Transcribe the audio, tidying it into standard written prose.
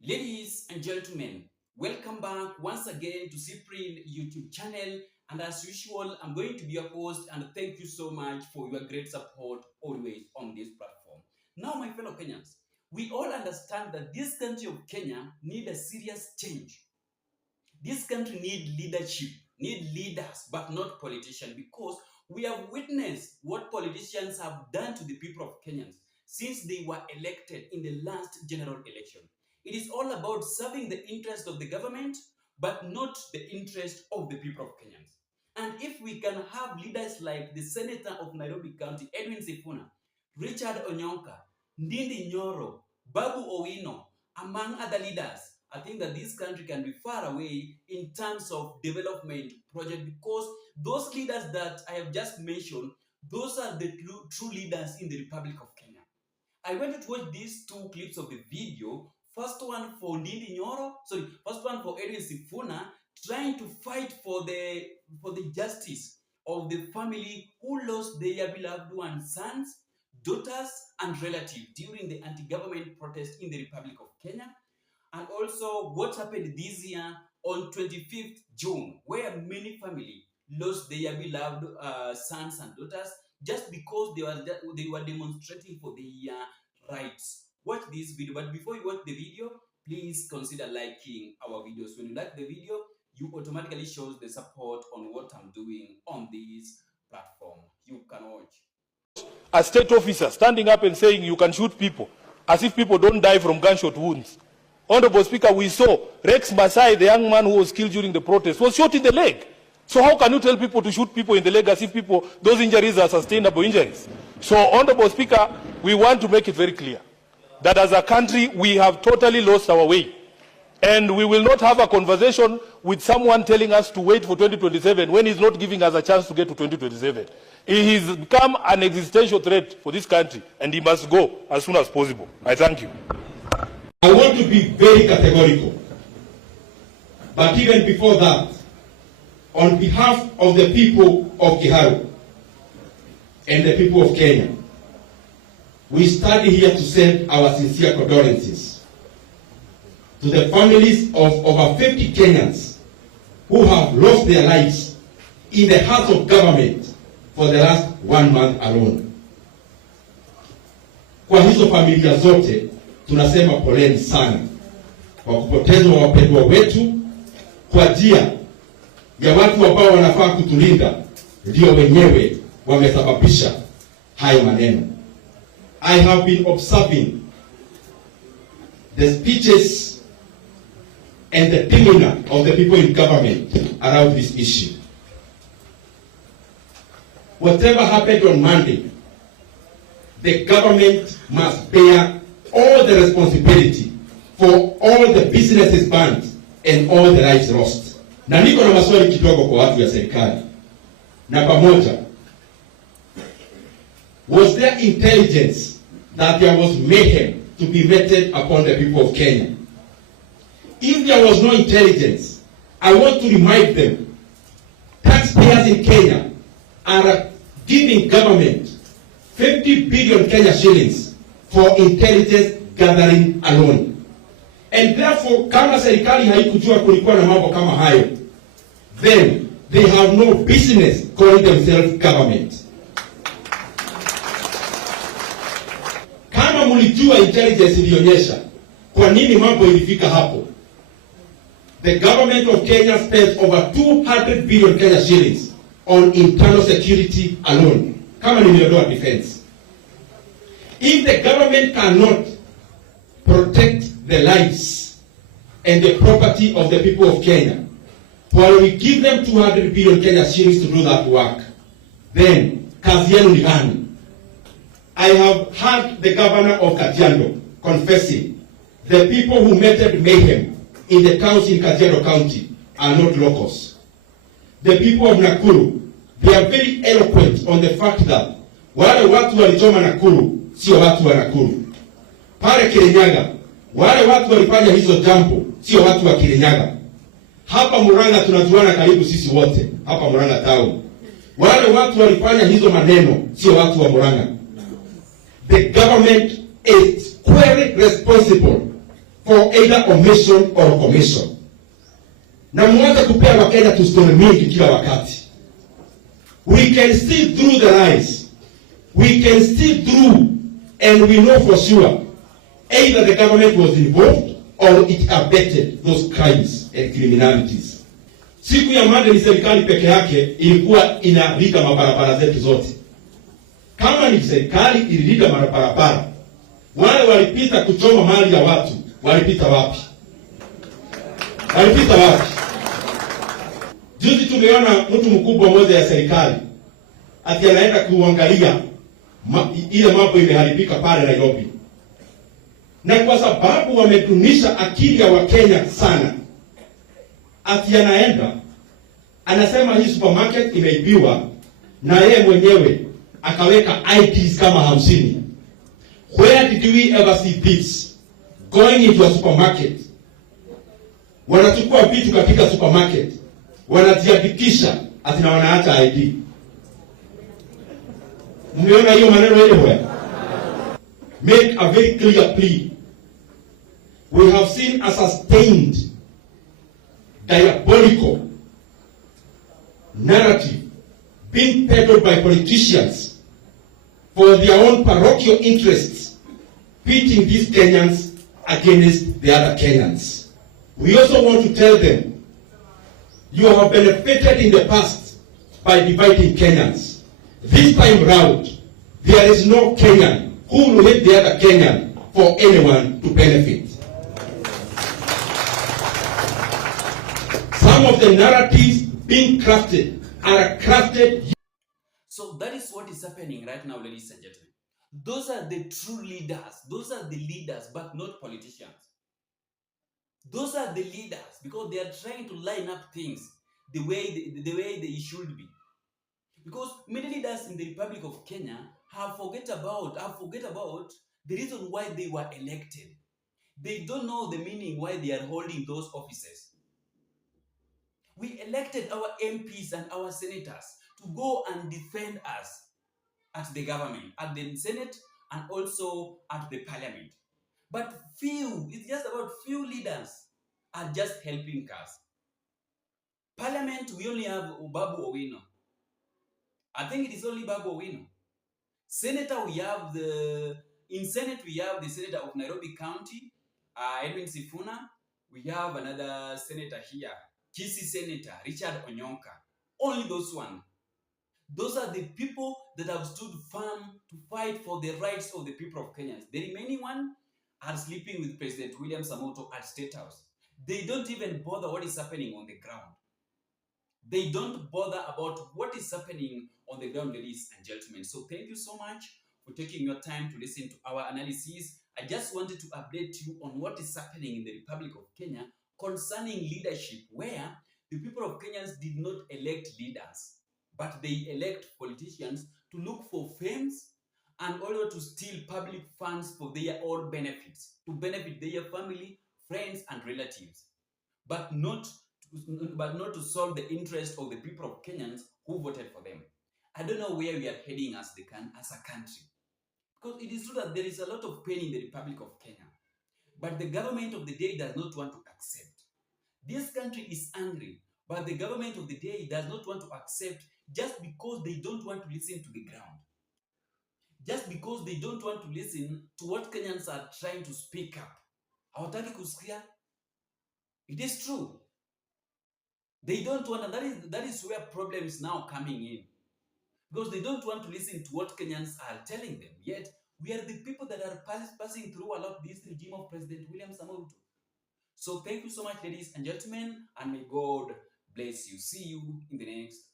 Ladies and gentlemen, welcome back once again to Cyprian YouTube channel, and as usual, I'm going to be your host, and thank you so much for your great support always on this platform. Now, my fellow Kenyans, we all understand that this country of Kenya needs a serious change. This country needs leadership, need leaders, but not politicians, because we have witnessed what politicians have done to the people of Kenyans since they were elected in the last general election. It is all about serving the interest of the government, but not the interest of the people of Kenyans. And if we can have leaders like the Senator of Nairobi County, Edwin Sifuna, Richard Onyonka, Ndindi Nyoro, Babu Owino, among other leaders, I think that this country can be far away in terms of development project, because those leaders that I have just mentioned, those are the true leaders in the Republic of Kenya. I went to watch these two clips of the video. First one for Ndindi Nyoro, first one for Edwin Sifuna, trying to fight for the justice of the family who lost their beloved ones, sons, daughters, and relatives during the anti-government protest in the Republic of Kenya. And also what happened this year on 25th June, where many families lost their beloved sons and daughters just because they were demonstrating for their rights. Watch this video, but before you watch the video, please consider liking our videos. When you like the video, you automatically show the support on what I'm doing on this platform. You can watch. A state officer standing up and saying you can shoot people as if people don't die from gunshot wounds. Honorable Speaker, we saw Rex Masai, the young man who was killed during the protest, was shot in the leg. So how can you tell people to shoot people in the leg as if those injuries are sustainable injuries? So, Honorable Speaker, we want to make it very clear that as a country, we have totally lost our way. And we will not have a conversation with someone telling us to wait for 2027 when he's not giving us a chance to get to 2027. He has become an existential threat for this country, and he must go as soon as possible. I thank you. I want to be very categorical. But even before that, on behalf of the people of Kiharu and the people of Kenya, we stand here to send our sincere condolences to the families of over 50 Kenyans who have lost their lives in the hands of government for the last 1 month alone. Kwa hizo familia zote tunasema poleni sana kwa kupoteza wapendwa wetu kwa njia ya watu ambao wanafaa kutulinda, ndio wenyewe wamesababisha hayo maneno. I have been observing the speeches and the demeanor of the people in government around this issue. Whatever happened on Monday, the government must bear all the responsibility for all the businesses banned and all the rights lost. Na niko na maswali kidogo kwa watu ya serikali. Namba moja, was there intelligence that there was mayhem to be meted upon the people of Kenya? If there was no intelligence, I want to remind them, taxpayers in Kenya are giving government 50 billion Kenya shillings for intelligence gathering alone. And therefore, kama serikali haikujua kulikuwa na mambo kama hayo, then they have no business calling themselves government. Kama mlijua intelligence ilionyesha, kwa nini mambo ilifika hapo? The government of Kenya spent over 200 billion Kenya shillings on internal security alone. Kama niliondoa defense. If the government cannot protect the lives and the property of the people of Kenya, while we give them 200 billion Kenya shillings to do that work, then kazi yenu ni gani? I have heard the governor of Kajiado confessing the people who meted mayhem in the towns in Kajiado County are not locals. The people of Nakuru, they are very eloquent on the fact that wale watu walichoma Nakuru sio watu wa Nakuru. Pale Kirinyaga, wale watu walifanya hizo jambo sio watu wa Kirinyaga. Hapa Murang'a tunajuana karibu sisi wote, hapa Murang'a town. Wale watu walifanya hizo maneno sio watu wa Murang'a. The government is squarely responsible for either omission or commission. Na mwanza kupea Wakenya tu story mingi kila wakati. We can see through the lies. We can see through, and we know for sure either the government was involved or it abetted those crimes and criminalities. Siku ya Monday ni serikali peke yake ilikuwa inalinda mabarabara zetu zote. Kama ni serikali ililinda mabarabara, wale walipita kuchoma mali ya watu, walipita wapi? Walipita wapi? Juzi tumeona mtu mkubwa mmoja ya serikali ati anaenda kuangalia ile mambo imeharibika pale Nairobi. Na kwa sababu wametunisha akili ya Wakenya sana, ati anaenda anasema hii supermarket imeibiwa na yeye mwenyewe akaweka IDs kama 50. Where did we ever see this? Going into a supermarket, wanachukua vitu katika supermarket, wanajiandikisha ati na wanaacha ID. Mmeona hiyo maneno ile? Make a very clear plea. We have seen a sustained diabolical narrative being peddled by politicians for their own parochial interests, pitting these Kenyans against the other Kenyans. We also want to tell them, you have benefited in the past by dividing Kenyans. This time round, there is no Kenyan who will hate the other Kenyan for anyone to benefit. Some of the narratives being crafted are crafted. So that is what is happening right now, ladies and gentlemen. Those are the true leaders. Those are the leaders, but not politicians. Those are the leaders because they are trying to line up things the way they should be. Because many leaders in the Republic of Kenya have forget about the reason why they were elected. They don't know the meaning why they are holding those offices. We elected our MPs and our senators to go and defend us at the government, at the Senate, and also at the parliament. But it's just about few leaders are just helping us. Parliament, we only have Babu Owino. I think it is only Babu Owino. Senator, in Senate, we have the Senator of Nairobi County, Edwin Sifuna. We have another senator here, Kisii Senator, Richard Onyonka. Only those one. Those are the people that have stood firm to fight for the rights of the people of Kenya. The remaining one are sleeping with President William Samoei at State House. They don't even bother what is happening on the ground. They don't bother about what is happening on the ground, ladies and gentlemen. So thank you so much for taking your time to listen to our analysis. I just wanted to update you on what is happening in the Republic of Kenya concerning leadership, where the people of Kenya did not elect leaders, but they elect politicians to look for fames and also to steal public funds for their own benefits, to benefit their family, friends, and relatives, but not to solve the interest of the people of Kenyans who voted for them. I don't know where we are heading as a country. Because it is true that there is a lot of pain in the Republic of Kenya. But the government of the day does not want to accept. This country is angry, but the government of the day does not want to accept just because they don't want to listen to the ground. Just because they don't want to listen to what Kenyans are trying to speak up. Hawataki kusikia. It is true. They don't want, and that is where problem is now coming in. Because they don't want to listen to what Kenyans are telling them. Yet, we are the people that are passing through a lot this regime of President William Samoei. So thank you so much, ladies and gentlemen, and may God bless you. See you in the next